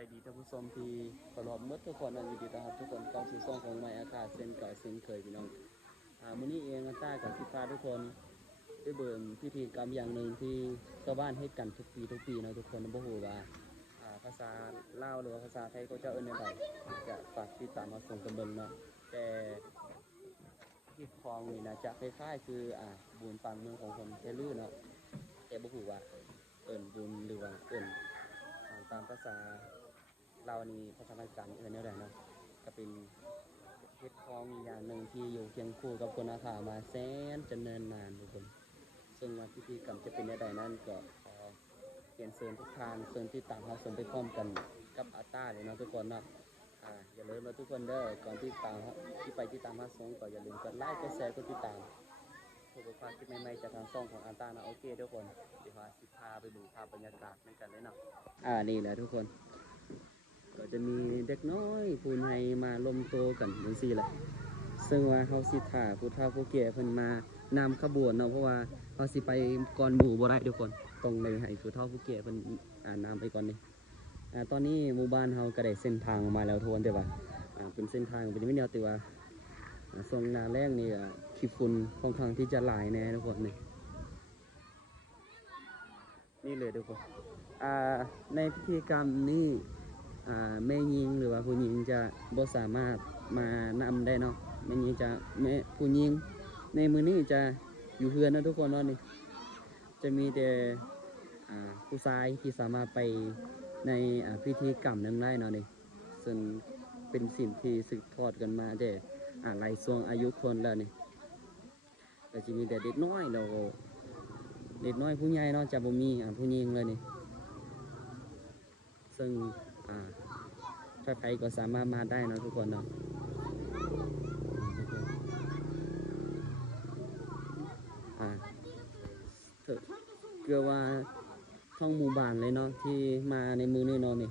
ายดีท่านผู้ชมที่ตลอดเมื่อทุกคนยินดีต้อนรับทุกคนเข้าสู่ช่องของไมอากาศเส้นเก่าเส้นเคยพี่น้องมื้อนี้เองต้ากับสิพาทุกคนได้เบิ่งพิธีกรรมอย่างหนึ่งที่ชาวบ้านเฮ็ดกันทุกปีนะทุกคนบ่ฮู้ว่าภาษาลาวหรือว่าภาษาไทยเขาจะเอิ้นจังไดจะฝากติดตามมาส่งกันเบิ่งเนาะแต่ที่คลองนี่นะจะคล้ายๆคือบุญปังเมืองของคนเทลือเนาะแต่บ่ฮู้ว่าเอิ้นบุญหรือว่าเอิ้นตามภาษาเรานี่ภาษาอีสานเอิ้นแนวใดเนาะก็เป็นเฮ็ดคลองอย่างหนึ่งที่อยู่เคียงคู่กับคนอาขามาแสนจะเนินนานทุกคนซึ่งว่าพิธีกรรมจะเป็นแนวใดนั้นก็ขอเรียนเชิญทุกท่านเชิญที่ตามเราชมไปพร้อมกันกับอาต้าเลยเนาะทุกคนเนาะอย่าลืมนะทุกคนเด้อก่อนที่ตามที่ไปที่ตามมาส่งก็อย่าลืมกดไลค์กดแชร์กดติดตามเพื่อความคิดใหม่ๆจากทางช่องของอาต้านะโอเคทุกคนเดี๋ยวสิพาไปดูภาพบรรยากาศในกันเลยเนาะนี่แหละทุกคนก็จะมีเด็กน้อยผู้ใหญ่มาลมโตกันจังซี่แหละซึ่งว่าเขาสิถ่าผู้เฒ่าผู้แก่เพิ่นมานำขบวนเนาะเพราะว่าเขาสิไปก่อนหมู่บ่ได้ทุกคนต้องเลยให้ผู้เฒ่าผู้แก่เพิ่นนำไปก่อนนี่ตอนนี้หมู่บ้านเราก็ได้เส้นทางมาแล้วทุกคนแต่ว่าเป็นเส้นทางเป็นไม่แนวแต่ว่าช่วงหน้าแล้งนี่ขี้ฝุ่นค่อนข้างที่จะหลายแน่ทุกคนนี่เลยทุกคนในพิธีกรรมนี้แม่หญิงหรือว่าผู้หญิงจะบ่สามารถมานำได้เนาะแม่หญิงจะผู้หญิงในมือนี้จะอยู่เฮือนนะทุกคนเนาะนี่จะมีแต่ผู้ชายที่สามารถไปในพิธีกรรมนั้นได้เนาะนี่ซึ่งเป็นสิ่งที่สืบทอดกันมาแต่หลายช่วงอายุคนแล้วนี่ก็จะมีแต่เด็กน้อยแล้วเด็กน้อยผู้ใหญ่เนาะจะบ่มีผู้หญิงเลยนี่ซึ่งใครก็สามารถมาได้นะทุกคนเนาะเกือบว่าท่องหมู่บ้านเลยเนาะที่มาในมือนี่เนาะนี่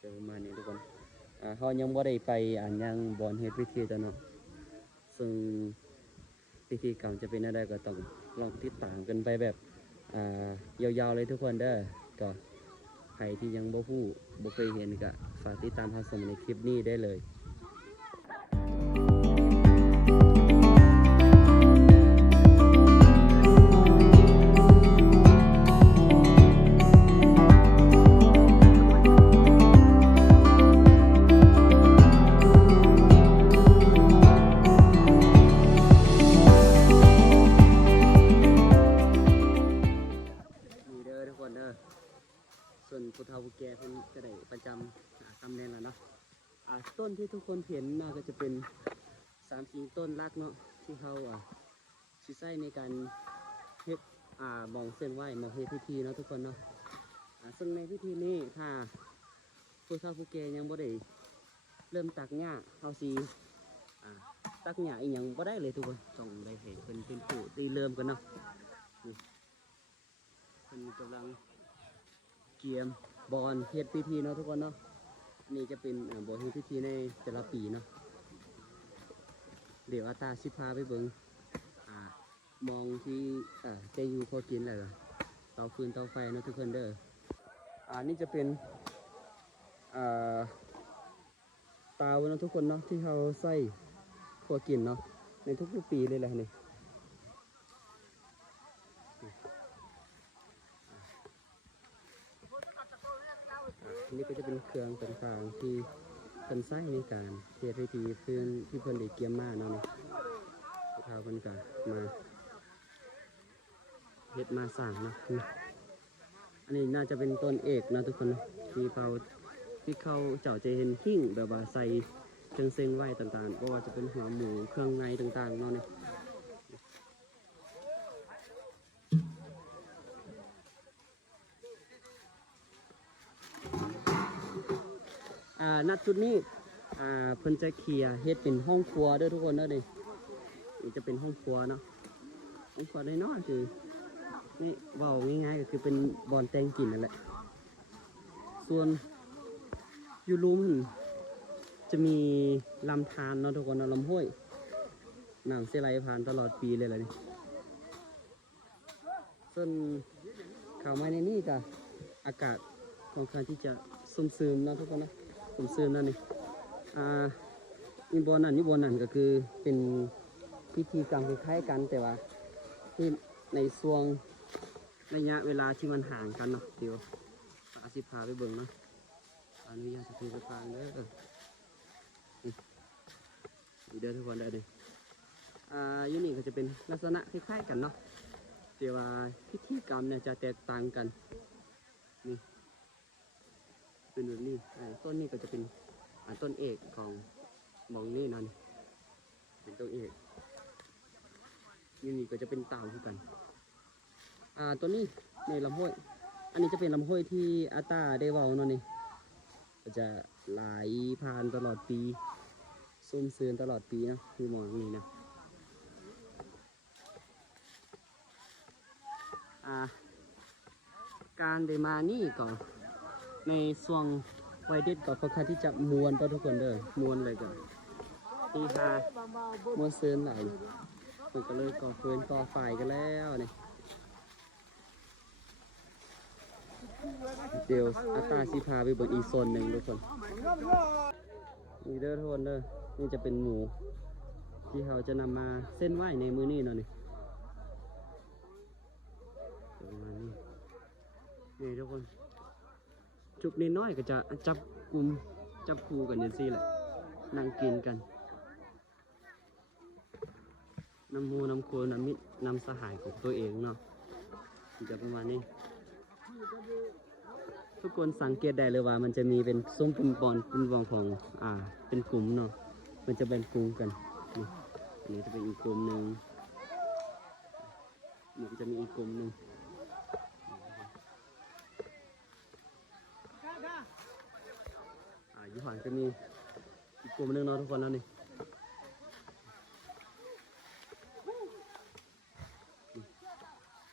เจอมาเนี่ยทุกคนเขายังบ่ได้ไปยังบอนเฮ็ดพิธีจ้ะเนาะซึ่งพิธีกรรมจะเป็นอะไรก็ต้องลองติดตามกันไปแบบยาวๆเลยทุกคนเด้อก็ใครที่ยังบ่ฮู้บ่เคยเห็นก็ฝากติดตามรับชมในคลิปนี้ได้เลยส่วนผู้เฒ่าผู้แก่เพิ่นก็ได้ประจำตำแหน่งแล้วเนาะต้นที่ทุกคนเห็นน่าก็จะเป็น3-4ต้นรากเนาะที่เขาสิใช้ในการเฮ็ดมองเส้นไหว้มาเฮ็ดพิธีเนาะทุกคนเนาะซึ่งในพิธีนี้ถ้าผู้เฒ่าผู้แก่ยังบ่ได้เริ่มตักหญ้าเขาสิตักหญ้าอีหยังบ่ได้เลยทุกคนต้องได้ให้เพิ่นเป็นผู้ที่เริ่มกันเนาะเพิ่นกำลังเกียมบอลเฮ็ดพิธีเนาะทุกคนเนาะนี่จะเป็นบอลเฮ็ดพิธีในแต่ละปีเนาะเดี๋ยวอาตาสิพาไปเบิ่งมองที่จะอยู่พอกินอะไรเตาฟืนเตาไฟเนาะทุกคนเด้อนี่จะเป็นเตาเนาะทุกคนเนาะที่เขาใส่พอกินเนาะในทุกๆปีเลยแหละนี่นี่ก็จะเป็นเครื่องต่างๆที่เพิ่นใช้ในการเฮ็ดพิธีเพื่อนที่เพิ่นได้เกียมมาเนาะนี่พาเพิ่นก็มาเฮ็ดมาสร้างเนาะอันนี้น่าจะเป็นต้นเอกนะทุกคนที่เขาเจ้าจะเห็นหิ้งแบบว่าใส่เครื่องเส้นไหว้ต่างๆเพราะว่าจะเป็นหัวหมูเครื่องในต่างๆเนาะนี่ณจุดนี้เพิ่นจะเคลียร์เฮ็ดเป็นห้องครัวเด้อทุกคนเด้อนี่จะเป็นห้องครัวเนาะห้องครัวน้อยๆคือนี่เว้าง่ายๆก็คือเป็นบ่อนแต่งกลิ่นนั่นแหละส่วนอยู่รูมจะมีลำธารเนาะทุกคนเนาะลำห้วยน้ำเสไหลผ่านตลอดปีเลยล่ะนี่ ส่วนเข้ามาในนี่ก็อากาศค่อนข้างที่จะซุ่มซึมเนาะทุกคนนะซุ่มซึมนั่นนี่นี่บนนั่นก็คือเป็นพิธีกรรมคล้ายๆกันแต่ว่าที่ในช่วงระยะเวลาที่มันห่างกันเนาะเดี๋ยวอาสิพาไปเบิ่งเนาะอนุญาตจะไปฟังเด้อนี่เด้อทุกคนเด้อดิยูนี่ก็จะเป็นลักษณะคล้ายๆกันเนาะแต่ว่าพิธีกรรมเนี่ยจะแตกต่างกันนี่เป็นแบบนี้ต้นนี้ก็จะเป็นต้นเอกของมองนี่นั่นเป็นต้นเอกยูนี่ก็จะเป็นเต่าคู่กันตัวนี้ในลำห้วยอันนี้จะเป็นลำห้วยที่อาตาได้เว้าเนาะนี่ก็จะไหลผ่านตลอดปีซุ่มเสือนตลอดปีนะคือมองนี่นะการได้มานี่ก็ในช่วงวัยเด็กก็ค่อนข้างที่จะมวนต่อทุกคนเด้อมวนเลยก็ที่มวนเสือนหลายมันก็เลยก่อเฟืนก่อไฟกันแล้วนี่เดี๋ยวอาตาสิพาไปเบิ่งอีกโซนหนึ่งทุกคนนี่เด้อทุกคนเด้อนี่จะเป็นหมูที่เขาจะนำมาเส้นไหว้ในมือนี่เนาะนี่ประมาณนี้นี่ทุกคนจุกนิดน้อยก็จะจับกลุ่มจับคู่กันอย่างซี่แหละนั่งกินกันน้ำมูน้ำโคน้ำมิตรน้ำสหายของตัวเองเนาะจะประมาณนี้ทุกคนสังเกตได้เลยว่ามันจะมีเป็นซุ้มเป็นบอลของเป็นกลุ่มเนาะมันจะเป็นกลุ่มกันนี่อันนี้จะเป็นอีกกลุ่มหนึ่งนี่จะมีอีกกลุ่มหนึ่งยี่ห้อจะมีอีกกลุ่มหนึ่งเนาะทุกคนแล้วนี่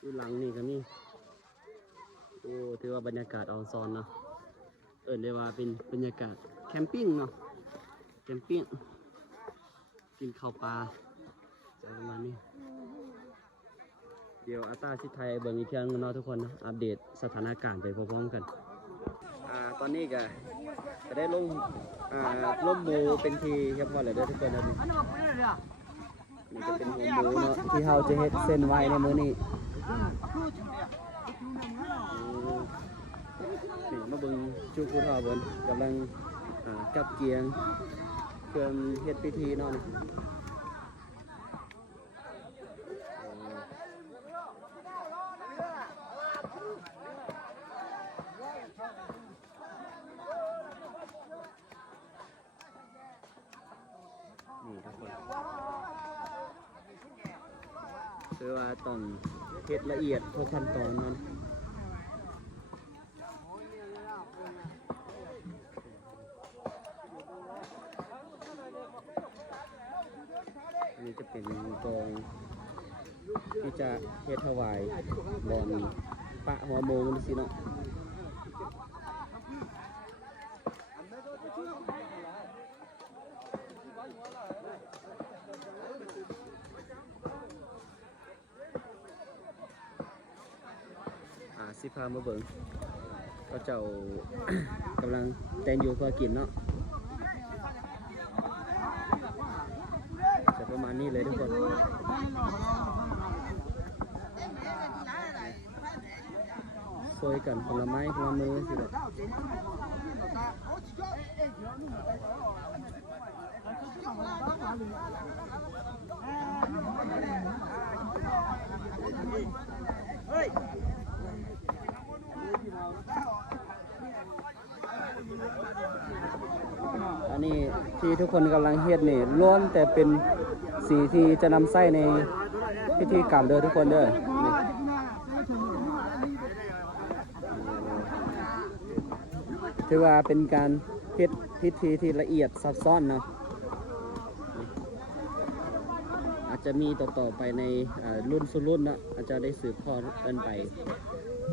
อยู่หลังนี่ก็มีโอ้ถือว่าบรรยากาศออนซอนเนาะได้ว่าเป็นบรรยากาศแคมปิ้งเนาะแคมปิ้งกินข้าวปลาจะประมาณนี้เดี๋ยวอาตาชิไทยเบิ่งอีกเที่ยงเนาะทุกคนนะอัปเดตสถานการณ์ไปพร้อมๆกันตอนนี้ก็จะได้ล่มหมูเป็นทีเรียบร้อยแล้วเด้อทุกคนนะนี่จะเป็นหัวหมูเนาะที่เขาจะเฮ็ดเส้นไว้ในมื้อนี้นี่มาเบิ่งชูผู้เฒ่าเบิ่นกำลังจับเกียงเครื่องเฮ็ดพิธีเนาะนี่ทุกคนคือว่าต้องเฮ็ดละเอียดทุกขั้นตอนนั่นอันนี้จะเป็นกองที่จะเฮ็ดถวายบอนปะหัวโมงนี่สิเนาะสิพามาเบิ่งเขาเจ้ากำลังแต่งอยู่เพื่อกินเนาะจะประมาณนี้เลยทุกคนซอยกันผลไม้ผลมือสิแบบเฮ้ยอันนี้ที่ทุกคนกำลังเฮ็ดนี่ล้วนแต่เป็นสีที่จะนำใส่ในพิธีกรรมเด้อทุกคนเด้อถือว่าเป็นการเฮ็ดพิธีที่ละเอียดซับซ้อนเนาะอาจจะมีต่อไปในรุ่นสู่รุ่นเนาะอาจจะได้สืบทอดกันไป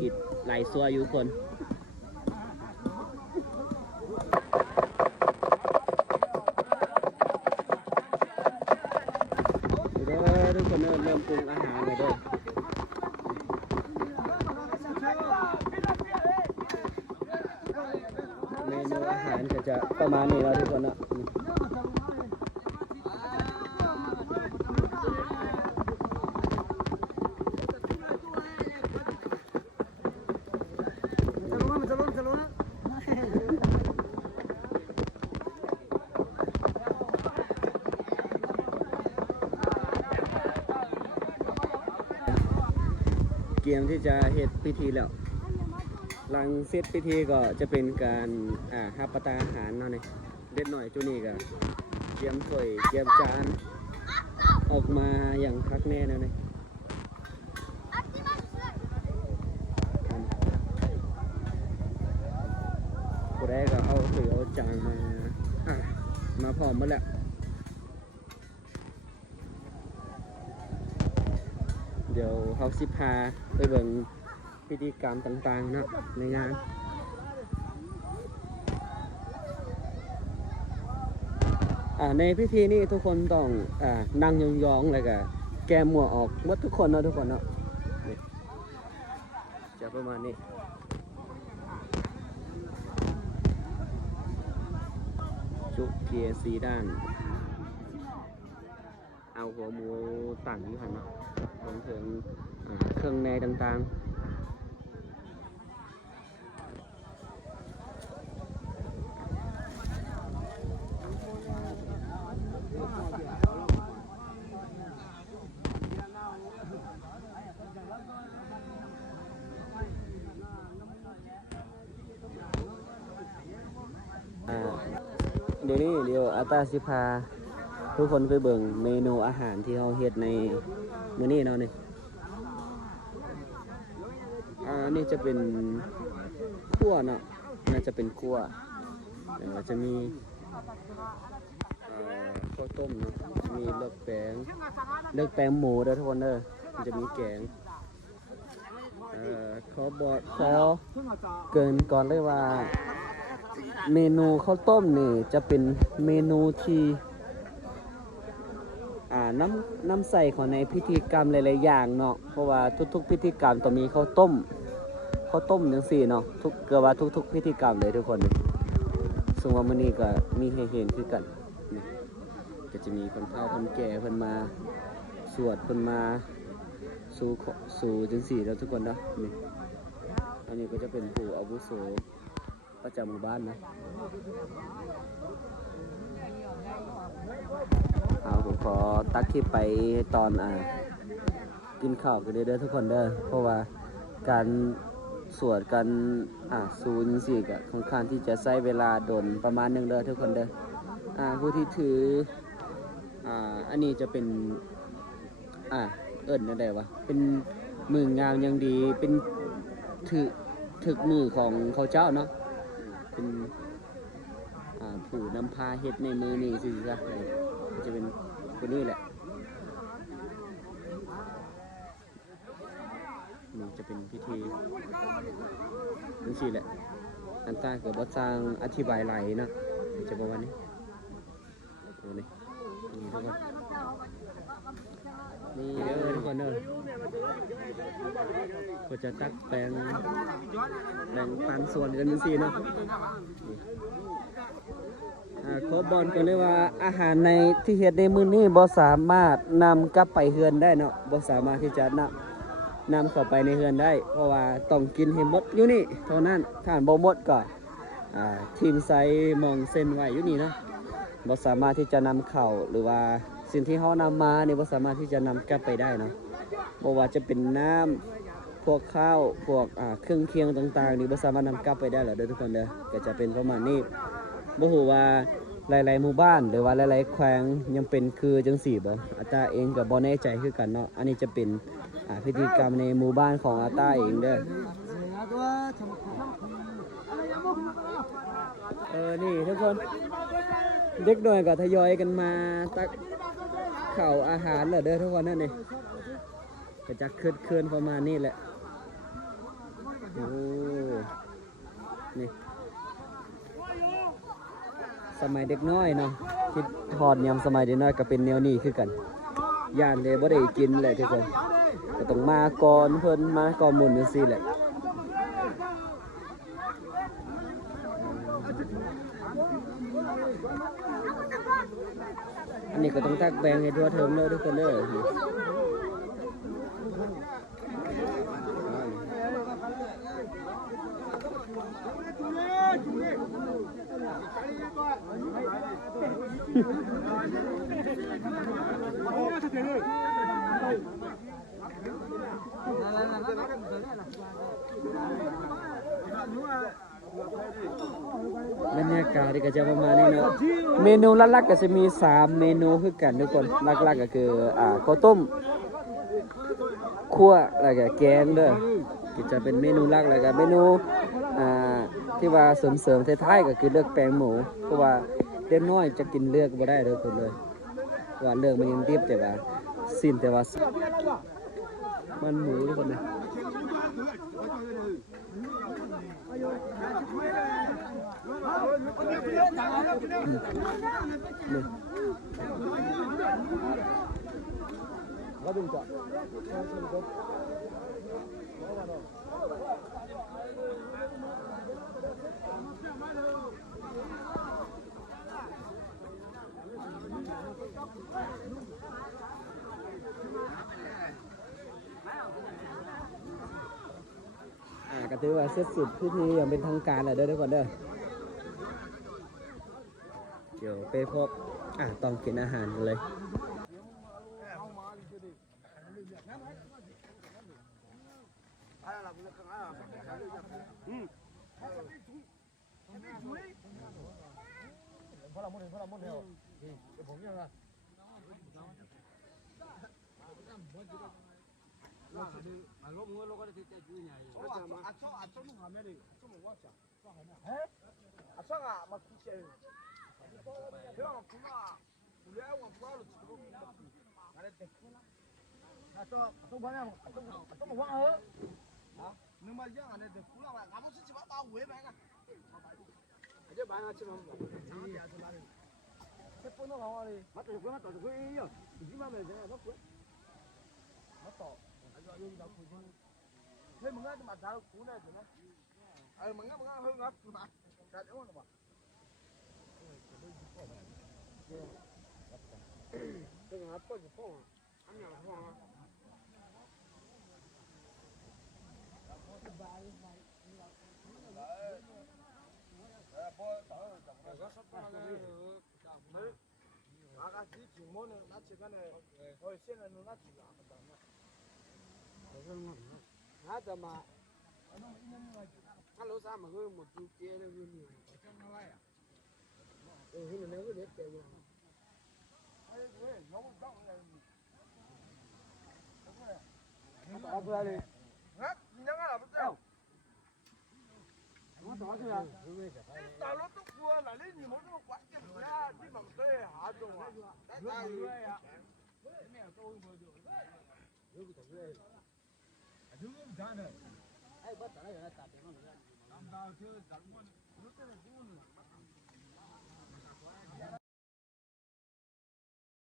อีกหลายซัวอยู่คนทุกคนเริ่มปรุงอาหารเลยเด้อ ประมาณนี้แล้วทุกคนเนาะเกียมที่จะเฮ็ดพิธีแล้วหลังเสร็จพิธีก็จะเป็นการรับประทานอาหารเนาะนี่เด็ดหน่อยจุนี่ก็เตรียมถ้วยเตรียมจานออกมาอย่างคักแน่นะนี่ผู้ใดก็เอาถ้วยเอาจานมาพร้อมหมดแล้วเดี๋ยวเขาสิพาไปเบิ่งพิธีกรรมต่างๆเนาะในงานในพิธีนี้ทุกคนต้องนั่งยองๆเลยก็แก้หมวกออกหมดทุกคนเนาะทุกคนเนาะจะประมาณนี้จุกเกียร์สีด้านเอาหัวหมูตั้งอยู่หันเนาะรวมถึงเครื่องในต่างๆเดี๋ยวอาตาสิพาทุกคนไปเบิ่งเมนูอาหารที่เราเฮ็ดในมื้อนี้เนาะนี่นี่จะเป็นคั่วเนาะน่าจะเป็นคั่วแล้วก็จะมีข้าวต้มเนาะมีเลือกแป้งหมูเด้อทุกคนเด้อมันจะมีแกงขอเกินก่อนเลยว่าเมนูข้าวต้มนี่จะเป็นเมนูที่น้ำใส่ของในพิธีกรรมหลายๆอย่างเนาะเพราะว่าทุกๆพิธีกรรมต้องมีข้าวต้มจังซี่เนาะเกือบว่าทุกๆพิธีกรรมเลยทุกคนซึ่งว่ามื้อนี้ก็มีให้เห็นคือกันนี่ก็จะมีคนเฒ่าคนแก่เพิ่นมาสวดเพิ่นมาสู่จังซี่แล้วทุกคนเนาะนี่อันนี้ก็จะเป็นผู้อาวุโสประจำหมู่บ้านนะผมขอตักคลิปไปตอนกินข้าวกันเด้อทุกคนเด้อเพราะว่าการสวดกันสูนสี่ก็ค่อนข้างที่จะใช้เวลาโดนประมาณนึงเด้อทุกคนเด้อผู้ที่ถืออันนี้จะเป็นเอิ้นอะไรวะเป็นมืองามยังดีเป็นถึกมือของเขาเจ้าเนาะเป็นผู้นำพาเฮ็ดในมือนี่สิจ้ะจะเป็นคนนี้แหละนี่จะเป็นพิธีนั่นสิแหละอันตาเกิดบ่สร้างอธิบายไหลนะจะบอกว่านี้โอ้นี่ทุกคนนี่เด้อทุกคนเด้อก็จะตักแบ่งปันส่วนกันนั่นสิเนาะขอบอกกันเลยว่าอาหารในที่เฮ็ดในมื้อนี้บ่สามารถนำกลับไปเฮือนได้เนาะบ่สามารถที่จะนำเข้าไปในเฮือนได้เพราะว่าต้องกินให้หมดอยู่นี่เท่านั้นถ้าบ่หมดก็ทีมไซมองเส้นไว้อยู่นี่เนาะบ่สามารถที่จะนำเข้าหรือว่าสิ่งที่เฮานำมาเนี่ยบ่สามารถที่จะนำกลับไปได้เนาะบ่ว่าจะเป็นน้ำพวกข้าวพวกเครื่องเคียงต่างๆนี่บ่สามารถนำกลับไปได้หรอกเด้อทุกคนเด้อก็จะเป็นประมาณนี้บ่ฮู้ว่าหลายๆหมู่บ้านหรือว่าหลายๆแขวงยังเป็นคือจังซี่บ่อาตาเองก็บ่แน่ใจคือกันเนาะอันนี้จะเป็นพิธีกรรมในหมู่บ้านของอาตาเองเด้อนี่ทุกคนเด็กน้อยก็ทยอยกันมาตักข้าวอาหารแล้วเด้อทุกคนนั่นนี่ก็จะเคลื่อนประมาณนี้แหละโอ้นี่สมัยเด็กน้อยเนาะคิดทอดยำสมัยเด็กน้อยก็เป็นแนวนี้คือกันย่านเลยบ่ได้กินเลยทุกคนก็ต้องมาก่อนเพิ่นมาก่อนหมุนจังซี่แหละ อันนี้ก็ต้องตักแบ่งให้ทั่วถึงเลยทุกคนเด้อบรรยากาศก็จะประมาณนี้เนาะเมนูหลักๆก็จะมี3เมนูคือกันทุกคนหลักๆก็คือข้าวต้มคั่วแล้วก็แกงเด้อที่จะเป็นเมนูหลักแล้วก็เมนูที่ว่าเสริมๆท้ายๆก็คือเลือกแป้งหมูเพราะว่าเด็กน้อยจะกินเลือกบ่ได้ทุกคนเลยว่าเลือกมันยังดิบแต่ว่าสิ้นแต่ว่ามันหมูทุกคนนะก็ถือว่าเสร็จสิ้นพิธีอย่างเป็นทางการแล้วเด้อทุกคนเด้อเดี๋ยวไปพบต้องกินอาหารกันเลย